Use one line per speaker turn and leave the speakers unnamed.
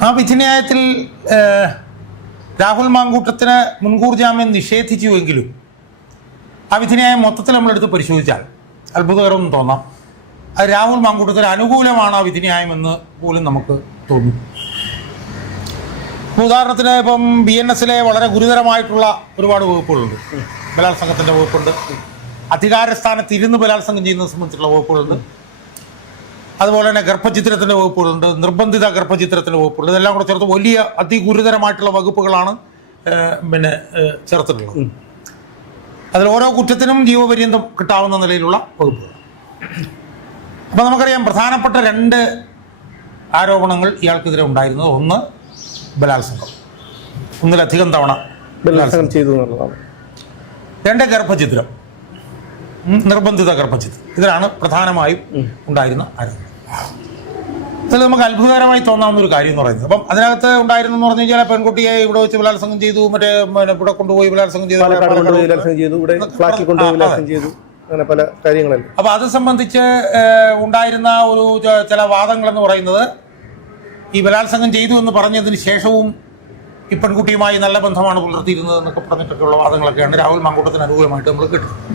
ആ വിധിന്യായത്തിൽ രാഹുൽ മാങ്കൂട്ടത്തിന് മുൻകൂർ ജാമ്യം നിഷേധിച്ചുവെങ്കിലും ആ വിധിന്യായം മൊത്തത്തിൽ നമ്മളെടുത്ത് പരിശോധിച്ചാൽ അത്ഭുതകരമെന്ന് തോന്നാം. അത് രാഹുൽ മാങ്കൂട്ടത്തിന് അനുകൂലമാണ് ആ വിധിന്യായം എന്ന് പോലും നമുക്ക് തോന്നും. ഉദാഹരണത്തിന് ഇപ്പം ബി എൻ എസിലെ വളരെ ഗുരുതരമായിട്ടുള്ള ഒരുപാട് വകുപ്പുകളുണ്ട്. ബലാത്സംഗത്തിന്റെ വകുപ്പുണ്ട്. അധികാരസ്ഥാനത്ത് ഇരുന്ന് ബലാത്സംഗം ചെയ്യുന്നത് സംബന്ധിച്ചുള്ള വകുപ്പുകളുണ്ട്. അതുപോലെ തന്നെ ഗർഭചിത്രത്തിന്റെ വകുപ്പുകളുണ്ട് നിർബന്ധിത ഗർഭചിത്രത്തിന്റെ വകുപ്പുകൾ ഇതെല്ലാം കൂടെ ചേർത്ത് വലിയ അതിഗുരുതരമായിട്ടുള്ള വകുപ്പുകളാണ് പിന്നെ ചേർത്തിട്ടുള്ളത്. അതിൽ ഓരോ കുറ്റത്തിനും ജീവപര്യന്തം കിട്ടാവുന്ന നിലയിലുള്ള വകുപ്പുകൾ. അപ്പോൾ നമുക്കറിയാം പ്രധാനപ്പെട്ട രണ്ട് ആരോപണങ്ങൾ ഇയാൾക്കെതിരെ ഉണ്ടായിരുന്നത്. ഒന്ന് ബലാത്സംഗം. ഒന്നിലധികം തവണ
ബലാത്സംഗം ചെയ്തു എന്നുള്ളതാണ്.
രണ്ട് ഗർഭചിത്രം. നിർബന്ധിത ഗർഭചിത്രം. ഇതിലാണ് പ്രധാനമായും ഉണ്ടായിരുന്ന ആരോപണം. ഇതിൽ നമുക്ക് അത്ഭുതകരമായി തോന്നാവുന്ന ഒരു കാര്യം എന്ന് പറയുന്നത്. അപ്പം അതിനകത്ത് ഉണ്ടായിരുന്നു എന്ന് പറഞ്ഞു കഴിഞ്ഞാൽ പെൺകുട്ടിയെ ഇവിടെ വെച്ച് ബലാത്സംഗം ചെയ്തു മറ്റേ ഇവിടെ കൊണ്ടുപോയി ബലാത്സംഗം ചെയ്തു
ബലാത്സംഗം ഇവിടെ ഫ്ലാറ്റിൽ കൊണ്ടുപോയി ബലാത്സംഗം ചെയ്തു അങ്ങനെ പല കാര്യങ്ങളല്ലേ.
അപ്പൊ അത് സംബന്ധിച്ച് ഉണ്ടായിരുന്ന ഒരു ചില വാദങ്ങൾ എന്ന് പറയുന്നത് ഈ ബലാത്സംഗം ചെയ്തു എന്ന് പറഞ്ഞതിന് ശേഷവും ഈ പെൺകുട്ടിയുമായി നല്ല ബന്ധമാണ് പുലർത്തിയിരുന്നത് എന്നൊക്കെ പറഞ്ഞിട്ടൊക്കെയുള്ള വാദങ്ങളൊക്കെയാണ് രാഹുൽ മാങ്കൂട്ടത്തിന് അനുകൂലമായിട്ട് നമ്മൾ കേട്ടത്